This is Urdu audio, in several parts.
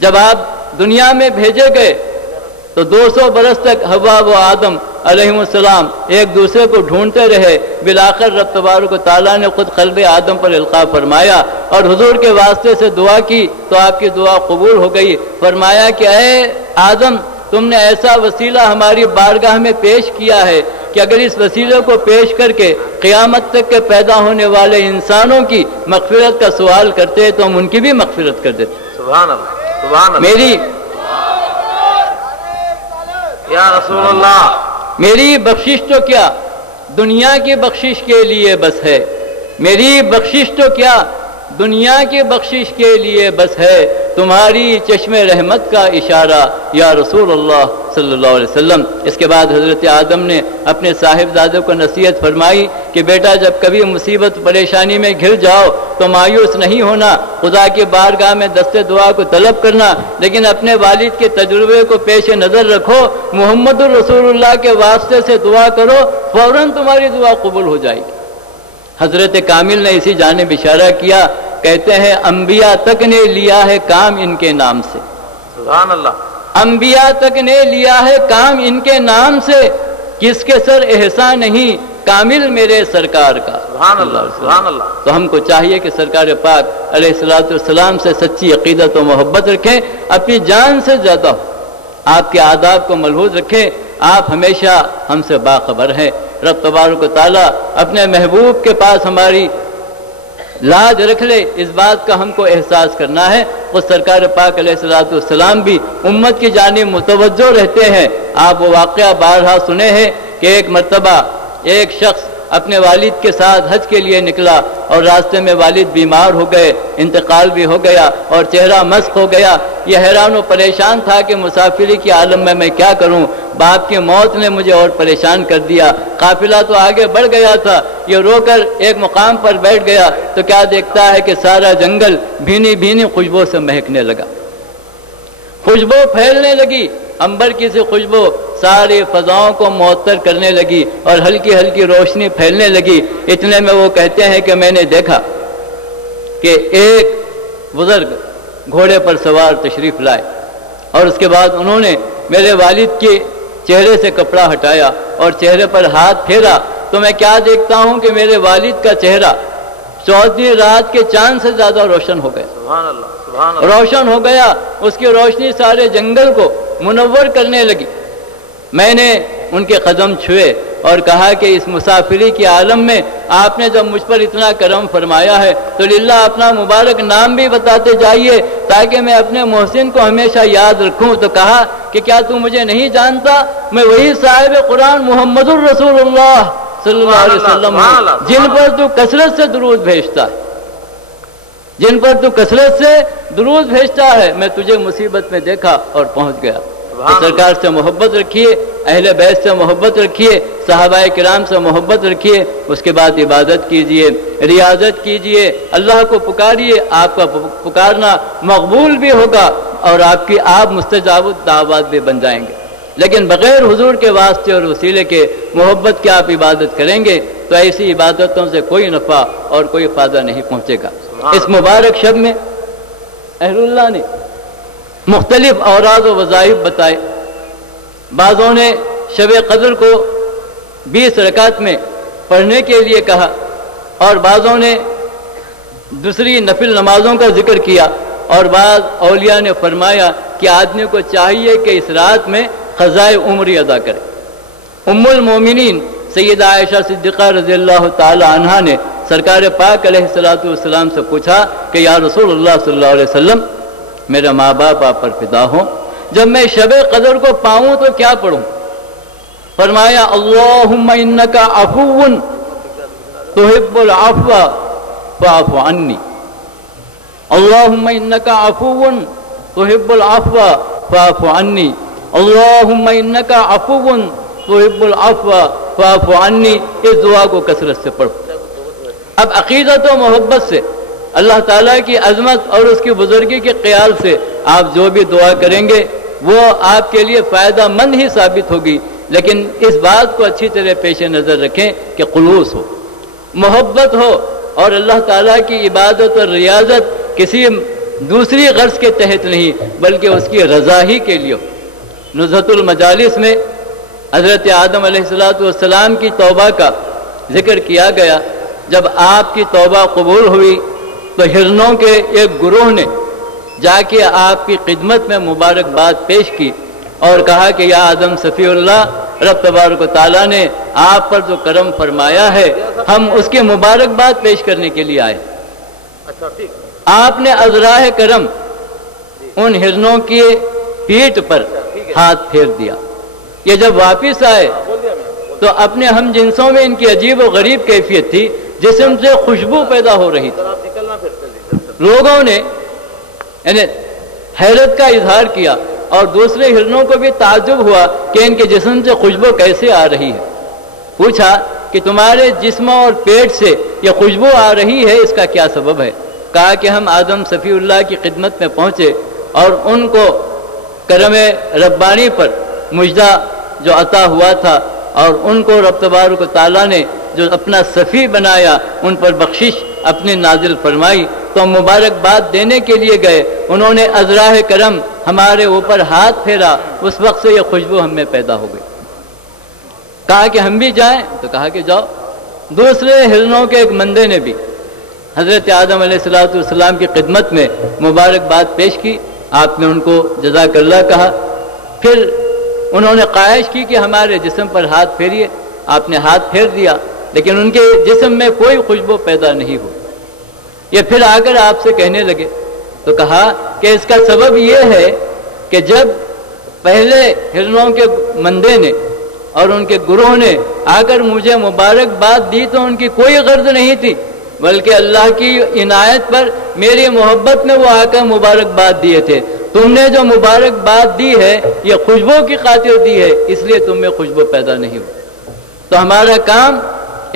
جب آپ دنیا میں بھیجے گئے تو 200 برس تک حوا و آدم علیہ السلام ایک دوسرے کو ڈھونڈتے رہے، بالآخر رب تبارک و تعالیٰ نے خود قلب آدم پر القاء فرمایا اور حضور کے واسطے سے دعا کی تو آپ کی دعا قبول ہو گئی۔ فرمایا کہ اے آدم، تم نے ایسا وسیلہ ہماری بارگاہ میں پیش کیا ہے کہ اگر اس وسیلے کو پیش کر کے قیامت تک کے پیدا ہونے والے انسانوں کی مغفرت کا سوال کرتے تو ہم ان کی بھی مغفرت کر دیتے۔ سبحان اللہ، سبحان اللہ، میری یا رسول اللہ، میری بخشش تو کیا دنیا کی بخشش کے لیے بس ہے، میری بخشش تو کیا دنیا کی بخشش کے لیے بس ہے، تمہاری چشم رحمت کا اشارہ یا رسول اللہ صلی اللہ علیہ وسلم۔ اس کے بعد حضرت آدم نے اپنے صاحبزادے کو نصیحت فرمائی کہ بیٹا جب کبھی مصیبت پریشانی میں گھر جاؤ تو مایوس نہیں ہونا، خدا کی بارگاہ میں دست دعا کو طلب کرنا، لیکن اپنے والد کے تجربے کو پیش نظر رکھو، محمد الرسول اللہ کے واسطے سے دعا کرو، فوراً تمہاری دعا قبول ہو جائے گی۔ حضرت کامل نے اسی جانب اشارہ کیا، کہتے ہیں انبیاء تک نے لیا ہے کام ان کے نام سے، سبحان اللہ، انبیاء تک نے لیا ہے کام ان کے نام سے، کس کے سر احسان نہیں کامل میرے سرکار کا، سبحان اللہ، سبحان اللہ۔ تو ہم کو چاہیے کہ سرکار پاک علیہ الصلوۃ والسلام سے سچی عقیدت و محبت رکھیں، اپنی جان سے زیادہ آپ کے آداب کو ملحوظ رکھیں۔ آپ ہمیشہ ہم سے باخبر ہیں، رب تبارک و تعالیٰ اپنے محبوب کے پاس ہماری لاج رکھ لے، اس بات کا ہم کو احساس کرنا ہے۔ وہ سرکار پاک علیہ الصلوۃ والسلام بھی امت کی جانب متوجہ رہتے ہیں۔ آپ وہ واقعہ بارہا سنے ہیں کہ ایک مرتبہ ایک شخص اپنے والد کے ساتھ حج کے لیے نکلا اور راستے میں والد بیمار ہو گئے، انتقال بھی ہو گیا اور چہرہ مسخ ہو گیا۔ یہ حیران و پریشان تھا کہ مسافری کے عالم میں کیا کروں، باپ کی موت نے مجھے اور پریشان کر دیا، قافلہ تو آگے بڑھ گیا تھا۔ یہ رو کر ایک مقام پر بیٹھ گیا تو کیا دیکھتا ہے کہ سارا جنگل بھینی بھینی خوشبو سے مہکنے لگا، خوشبو پھیلنے لگی، عنبر کی سی خوشبو ساری فضاؤں کو معطر کرنے لگی اور ہلکی ہلکی روشنی پھیلنے لگی۔ اتنے میں وہ کہتے ہیں کہ میں نے دیکھا کہ ایک بزرگ گھوڑے پر سوار تشریف لائے اور اس کے بعد انہوں نے میرے والد کے چہرے سے کپڑا ہٹایا اور چہرے پر ہاتھ پھیرا تو میں کیا دیکھتا ہوں کہ میرے والد کا چہرہ 14 رات کے چاند سے زیادہ روشن ہو گیا، سبحان اللہ، سبحان اللہ، روشن ہو گیا، اس کی روشنی سارے جنگل کو منور کرنے لگی۔ میں نے ان کے قدم چھوئے اور کہا کہ اس مسافری کے عالم میں آپ نے جب مجھ پر اتنا کرم فرمایا ہے تو للہ اپنا مبارک نام بھی بتاتے جائیے تاکہ میں اپنے محسن کو ہمیشہ یاد رکھوں۔ تو کہا کہ کیا تو مجھے نہیں جانتا، میں وہی صاحب قرآن محمد الرسول اللہ صلی اللہ علیہ وسلم ہوں جن پر تو کثرت سے درود بھیجتا ہے، جن پر تو کثرت سے درود بھیجتا ہے۔ میں تجھے مصیبت میں دیکھا اور پہنچ گیا۔ تو سرکار سے محبت رکھیے، اہل بیت سے محبت رکھیے، صحابہ کرام سے محبت رکھیے، اس کے بعد عبادت کیجئے، ریاضت کیجئے، اللہ کو پکاریے، آپ کا پکارنا مقبول بھی ہوگا اور آپ مستجاب الدعوات بھی بن جائیں گے۔ لیکن بغیر حضور کے واسطے اور وسیلے کے محبت کے آپ عبادت کریں گے تو ایسی عبادتوں سے کوئی نفع اور کوئی فائدہ نہیں پہنچے گا۔ اس مبارک شب میں اہل اللہ نے مختلف اوراد و وظائف بتائے، بعضوں نے شب قدر کو 20 رکعت میں پڑھنے کے لیے کہا اور بعضوں نے دوسری نفل نمازوں کا ذکر کیا، اور بعض اولیاء نے فرمایا کہ آدمی کو چاہیے کہ اس رات میں قضائے عمری ادا کرے۔ ام المومنین سیدہ عائشہ صدیقہ رضی اللہ تعالی عنہا نے سرکار پاک علیہ الصلوۃ والسلام سے پوچھا کہ یا رسول اللہ صلی اللہ علیہ وسلم، میرے ماں باپ آپ پر فدا ہوں، جب میں شب قدر کو پاؤں تو کیا پڑھوں؟ فرمایا اللہم انک عفو تحب العفو فاعف عنی، اللہم انک عفو تحب العفو فاعف عنی، اللہم انک عفو تحب العفو فاعف عنی۔ اس دعا کو کثرت سے پڑھو۔ اب عقیدت و محبت سے اللہ تعالیٰ کی عظمت اور اس کی بزرگی کے خیال سے آپ جو بھی دعا کریں گے وہ آپ کے لیے فائدہ مند ہی ثابت ہوگی، لیکن اس بات کو اچھی طرح پیش نظر رکھیں کہ خلوص ہو، محبت ہو اور اللہ تعالیٰ کی عبادت اور ریاضت کسی دوسری غرض کے تحت نہیں بلکہ اس کی رضا ہی کے لیے. نزہۃ المجالس میں حضرت آدم علیہ السلام کی توبہ کا ذکر کیا گیا. جب آپ کی توبہ قبول ہوئی تو ہرنوں کے ایک گروہ نے جا کے آپ کی خدمت میں مبارکباد پیش کی اور کہا کہ یا آدم صفی اللہ، رب تبارک و تعالیٰ نے آپ پر جو کرم فرمایا ہے ہم اس کے مبارکباد پیش کرنے کے لیے آئے. آپ نے ازراہ کرم ان ہرنوں کی پیٹھ پر ہاتھ پھیر دیا. یہ جب واپس آئے تو اپنے ہم جنسوں میں ان کی عجیب و غریب کیفیت تھی، جسم سے خوشبو پیدا ہو رہی تھی. لوگوں نے یعنی حیرت کا اظہار کیا اور دوسرے ہرنوں کو بھی تعجب ہوا کہ ان کے جسم سے خوشبو کیسے آ رہی ہے. پوچھا کہ تمہارے جسم اور پیٹ سے یہ خوشبو آ رہی ہے، اس کا کیا سبب ہے؟ کہا کہ ہم آدم صفی اللہ کی خدمت میں پہنچے اور ان کو کرم ربانی پر مجدہ جو عطا ہوا تھا اور ان کو رب تبارک و تعالیٰ نے جو اپنا صفی بنایا ان پر بخشش اپنی نازل فرمائی تو مبارکباد دینے کے لیے گئے. انہوں نے ازراہ کرم ہمارے اوپر ہاتھ پھیرا، اس وقت سے یہ خوشبو ہم میں پیدا ہو گئی. کہا کہ ہم بھی جائیں، تو کہا کہ جاؤ. دوسرے ہرنوں کے ایک مندے نے بھی حضرت آدم علیہ السلام کی خدمت میں مبارکباد پیش کی. آپ نے ان کو جزاک اللہ کہا. پھر انہوں نے خواہش کی کہ ہمارے جسم پر ہاتھ پھیریے. آپ نے ہاتھ پھیر دیا لیکن ان کے جسم میں کوئی خوشبو پیدا نہیں ہوئی. یہ پھر آ کر آپ سے کہنے لگے تو کہا کہ اس کا سبب یہ ہے کہ جب پہلے ہرنوں کے مندے نے اور ان کے گروہ نے آ کر مجھے مبارکباد دی تو ان کی کوئی غرض نہیں تھی بلکہ اللہ کی عنایت پر میری محبت میں وہ آ کر مبارکباد دیے تھے. تم نے جو مبارکباد دی ہے یہ خوشبو کی خاطر دی ہے، اس لیے تم میں خوشبو پیدا نہیں ہوئی. تو ہمارا کام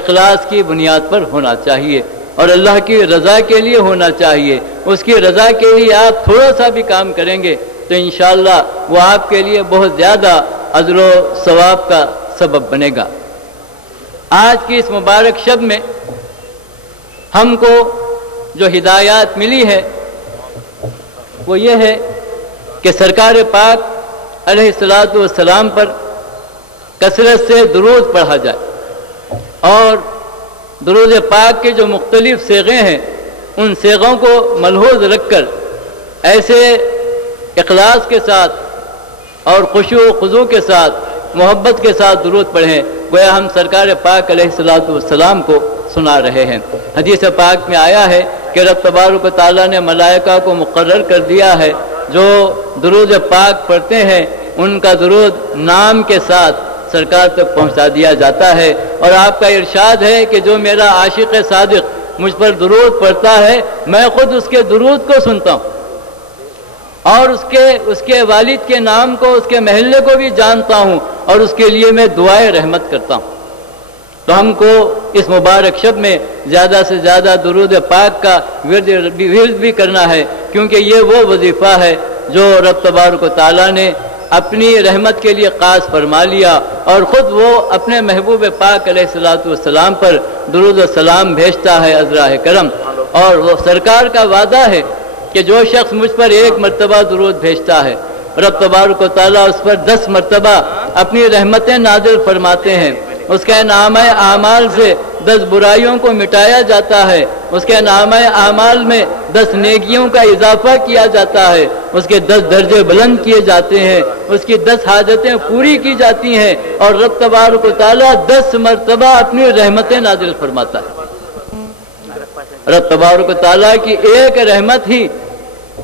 اخلاص کی بنیاد پر ہونا چاہیے اور اللہ کی رضا کے لیے ہونا چاہیے. اس کی رضا کے لیے آپ تھوڑا سا بھی کام کریں گے تو انشاءاللہ وہ آپ کے لیے بہت زیادہ اجر و ثواب کا سبب بنے گا. آج کی اس مبارک شب میں ہم کو جو ہدایات ملی ہے وہ یہ ہے کہ سرکار پاک علیہ السلام پر کثرت سے درود پڑھا جائے اور درود پاک کے جو مختلف صیغے ہیں ان صیغوں کو ملحوظ رکھ کر ایسے اخلاص کے ساتھ اور خشوع و خضوع کے ساتھ محبت کے ساتھ درود پڑھیں گویا ہم سرکار پاک علیہ السلام کو سنا رہے ہیں. حدیث پاک میں آیا ہے کہ رب تبارک و تعالیٰ نے ملائکہ کو مقرر کر دیا ہے جو درود پاک پڑھتے ہیں ان کا درود نام کے ساتھ سرکار تک پہنچا دیا جاتا ہے. اور آپ کا ارشاد ہے کہ جو میرا عاشق صادق مجھ پر درود پڑھتا ہے میں خود اس کے درود کو سنتا ہوں اور اس کے والد کے نام کو اس کے محلے کو بھی جانتا ہوں اور اس کے لیے میں دعائے رحمت کرتا ہوں. تو ہم کو اس مبارک شب میں زیادہ سے زیادہ درود پاک کا ورد بھی کرنا ہے کیونکہ یہ وہ وظیفہ ہے جو رب تبارک و تعالیٰ نے اپنی رحمت کے لیے خاص فرما لیا اور خود وہ اپنے محبوب پاک علیہ السلام پر درود و سلام بھیجتا ہے ازراہ کرم. اور وہ سرکار کا وعدہ ہے کہ جو شخص مجھ پر ایک مرتبہ درود بھیجتا ہے رب تبارک و تعالیٰ اس پر 10 مرتبہ اپنی رحمتیں نازل فرماتے ہیں. اس کے نامہ اعمال سے 10 برائیوں کو مٹایا جاتا ہے. اس کے نامہ اعمال میں 10 نیکیوں کا اضافہ کیا جاتا ہے. اس کے 10 درجے بلند کیے جاتے ہیں. اس کی 10 حاجتیں پوری کی جاتی ہیں اور رب تبارک و تعالیٰ 10 مرتبہ اپنی رحمتیں نازل فرماتا ہے. رب تبارک و تعالیٰ کی ایک رحمت ہی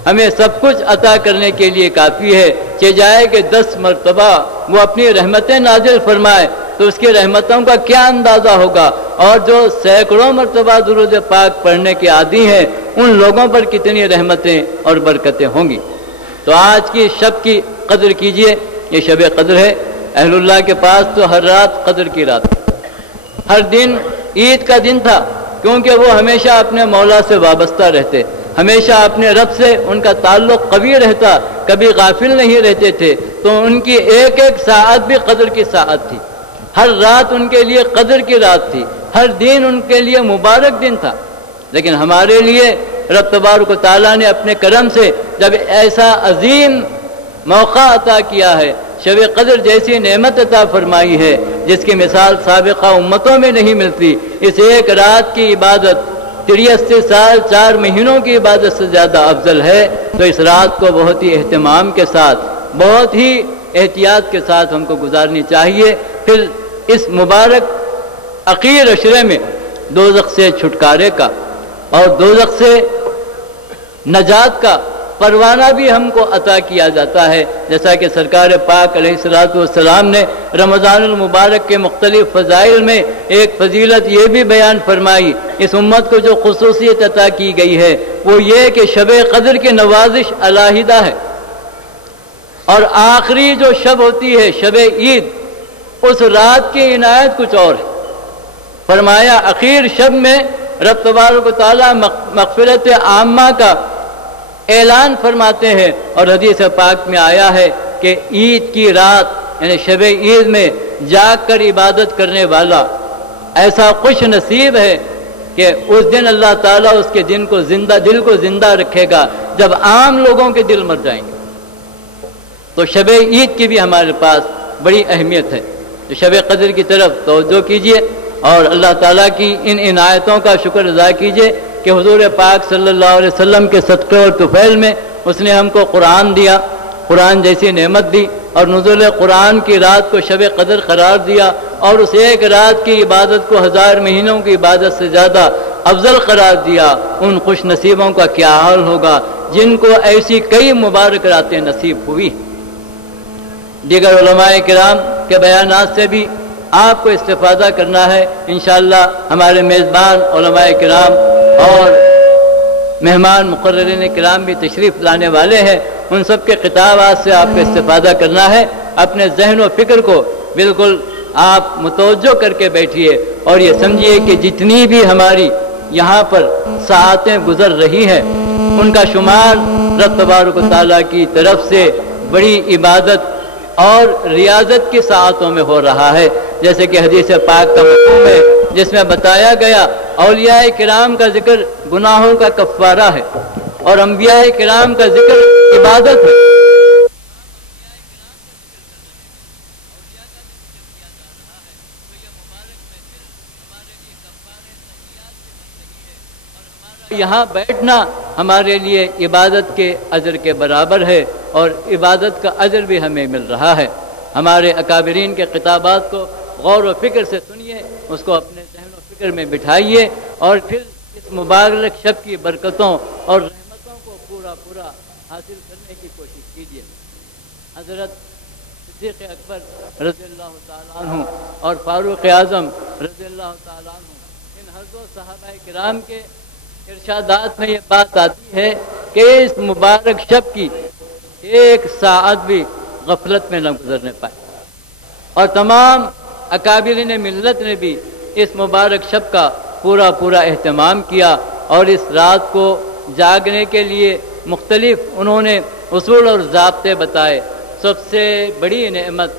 ہمیں سب کچھ عطا کرنے کے لیے کافی ہے. چاہے کہ 10 مرتبہ وہ اپنی رحمتیں نازل فرمائے تو اس کی رحمتوں کا کیا اندازہ ہوگا اور جو سینکڑوں مرتبہ درود پاک پڑھنے کے عادی ہیں ان لوگوں پر کتنی رحمتیں اور برکتیں ہوں گی. تو آج کی شب کی قدر کیجئے. یہ شب قدر ہے. اہل اللہ کے پاس تو ہر رات قدر کی رات، ہر دن عید کا دن تھا کیونکہ وہ ہمیشہ اپنے مولا سے وابستہ رہتے، ہمیشہ اپنے رب سے ان کا تعلق قوی رہتا، کبھی غافل نہیں رہتے تھے. تو ان کی ایک ایک ساعت بھی قدر کی ساعت تھی. ہر رات ان کے لیے قدر کی رات تھی. ہر دن ان کے لیے مبارک دن تھا. لیکن ہمارے لیے رب تبارک و تعالیٰ نے اپنے کرم سے جب ایسا عظیم موقع عطا کیا ہے، شب قدر جیسی نعمت عطا فرمائی ہے جس کی مثال سابقہ امتوں میں نہیں ملتی، اس ایک رات کی عبادت 83 سال 4 مہینوں کی عبادت سے زیادہ افضل ہے، تو اس رات کو بہت ہی اہتمام کے ساتھ، بہت ہی احتیاط کے ساتھ ہم کو گزارنی چاہیے۔ پھر اس مبارک اخیر عشرے میں دوزخ سے چھٹکارے کا اور دوزخ سے نجات کا پروانہ بھی ہم کو عطا کیا جاتا ہے، جیسا کہ سرکار پاک علیہ الصلوۃ والسلام نے رمضان المبارک کے مختلف فضائل میں ایک فضیلت یہ بھی بیان فرمائی، اس امت کو جو خصوصیت عطا کی گئی ہے وہ یہ کہ شب قدر کی نوازش علیحدہ ہے، اور آخری جو شب ہوتی ہے شب عید، اس رات کی عنایت کچھ اور ہے۔ فرمایا اخیر شب میں رب تبارک و تعالیٰ مغفرت عامہ کا اعلان فرماتے ہیں، اور حدیث پاک میں آیا ہے کہ عید کی رات یعنی شب عید میں جاگ کر عبادت کرنے والا ایسا خوش نصیب ہے کہ اس دن اللہ تعالیٰ اس کے دل کو زندہ رکھے گا جب عام لوگوں کے دل مر جائیں گے۔ تو شب عید کی بھی ہمارے پاس بڑی اہمیت ہے، تو شب قدر کی طرف توجہ کیجیے اور اللہ تعالیٰ کی ان عنایتوں کا شکر ادا کیجیے کہ حضور پاک صلی اللہ علیہ وسلم کے صدقے اور طفیل میں اس نے ہم کو قرآن دیا، قرآن جیسی نعمت دی، اور نزول قرآن کی رات کو شب قدر قرار دیا، اور اس ایک رات کی عبادت کو 1000 مہینوں کی عبادت سے زیادہ افضل قرار دیا۔ ان خوش نصیبوں کا کیا حال ہوگا جن کو ایسی کئی مبارک راتیں نصیب ہوئی۔ دیگر علماء کرام کے بیانات سے بھی آپ کو استفادہ کرنا ہے۔ انشاءاللہ ہمارے میزبان علماء کرام اور مہمان مقررین کرام بھی تشریف لانے والے ہیں، ان سب کے خطابات سے آپ کو استفادہ کرنا ہے۔ اپنے ذہن و فکر کو بالکل آپ متوجہ کر کے بیٹھیے اور یہ سمجھیے کہ جتنی بھی ہماری یہاں پر ساعتیں گزر رہی ہیں ان کا شمار رب تبارک و تعالیٰ کی طرف سے بڑی عبادت اور ریاضت کی ساعتوں میں ہو رہا ہے، جیسے کہ حدیث پاک کا مفہوم ہے جس میں بتایا گیا اولیاء کرام کا ذکر گناہوں کا کفارہ ہے اور انبیاء کرام کا ذکر عبادت ہے۔ یہاں بیٹھنا ہمارے لیے عبادت کے اجر کے برابر ہے اور عبادت کا اجر بھی ہمیں مل رہا ہے۔ ہمارے اکابرین کے خطابات کو غور و فکر سے سنیے، اس کو اپنے ذہن و فکر میں بٹھائیے اور پھر اس مبارک شب کی برکتوں اور رحمتوں کو پورا حاصل کرنے کی کوشش کیجیے۔ حضرت صدیق اکبر رضی اللہ تعالیٰ عنہ اور فاروق اعظم رضی اللہ تعالیٰ عنہ، ان ہر دو صحابہ کرام کے ارشادات میں یہ بات آتی ہے کہ اس مبارک شب کی ایک ساعت بھی غفلت میں نہ گزرنے پائے، اور تمام اکابرین ملت نے بھی اس مبارک شب کا پورا اہتمام کیا اور اس رات کو جاگنے کے لیے مختلف انہوں نے اصول اور ضابطے بتائے۔ سب سے بڑی نعمت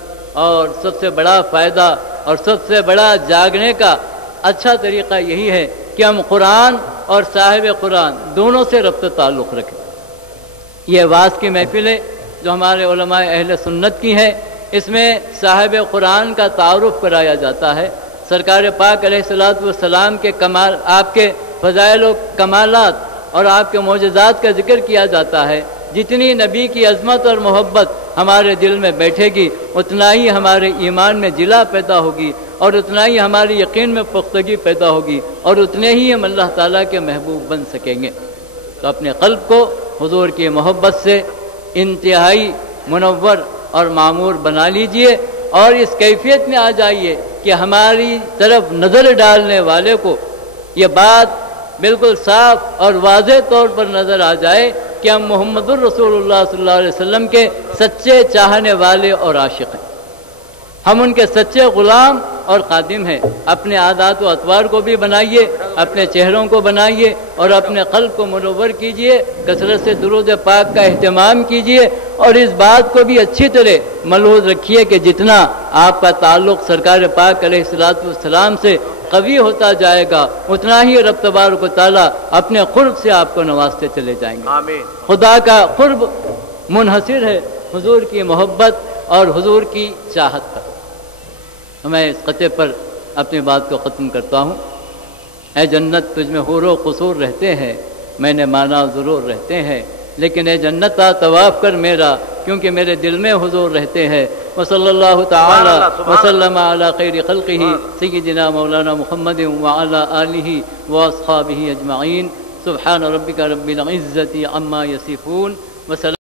اور سب سے بڑا فائدہ اور سب سے بڑا جاگنے کا اچھا طریقہ یہی ہے کہ ہم قرآن اور صاحب قرآن دونوں سے ربط تعلق رکھیں۔ یہ واعظ کی محفلیں جو ہمارے علماء اہل سنت کی ہیں، اس میں صاحب قرآن کا تعارف کرایا جاتا ہے، سرکار پاک علیہ الصلوۃ والسلام کے کمال، آپ کے فضائل و کمالات اور آپ کے معجزات کا ذکر کیا جاتا ہے۔ جتنی نبی کی عظمت اور محبت ہمارے دل میں بیٹھے گی اتنا ہی ہمارے ایمان میں جلا پیدا ہوگی اور اتنا ہی ہماری یقین میں پختگی پیدا ہوگی اور اتنے ہی ہم اللہ تعالیٰ کے محبوب بن سکیں گے۔ تو اپنے قلب کو حضور کی محبت سے انتہائی منور اور معمور بنا لیجئے اور اس کیفیت میں آ جائیے کہ ہماری طرف نظر ڈالنے والے کو یہ بات بالکل صاف اور واضح طور پر نظر آ جائے کہ ہم محمد الرسول اللہ صلی اللہ علیہ وسلم کے سچے چاہنے والے اور عاشق ہیں، ہم ان کے سچے غلام اور خادم ہیں۔ اپنے عادات و اطوار کو بھی بنائیے، اپنے چہروں کو بنائیے اور اپنے قلب کو منور کیجئے، کثرت سے درود پاک کا اہتمام کیجئے اور اس بات کو بھی اچھی طرح ملحوظ رکھیے کہ جتنا آپ کا تعلق سرکار پاک علیہ الصلوۃ والسلام سے قوی ہوتا جائے گا اتنا ہی رب تبارک و تعالیٰ اپنے قرب سے آپ کو نوازتے چلے جائیں گے۔ آمین۔ خدا کا قرب منحصر ہے حضور کی محبت اور حضور کی چاہت پر۔ میں اس قطعے پر اپنی بات کو ختم کرتا ہوں۔ اے جنت تجھ میں حور و قصور رہتے ہیں، میں نے مانا ضرور رہتے ہیں، لیکن اے جنت آ طواف کر میرا، کیونکہ میرے دل میں حضور رہتے ہیں۔ وصلی اللہ تعالی وسلم علی خیر خلقہ سیدنا مولانا محمد وعلی آلہ واصحابہ اجمعین۔ سبحان ربک رب العزۃ عما یصفون وسلام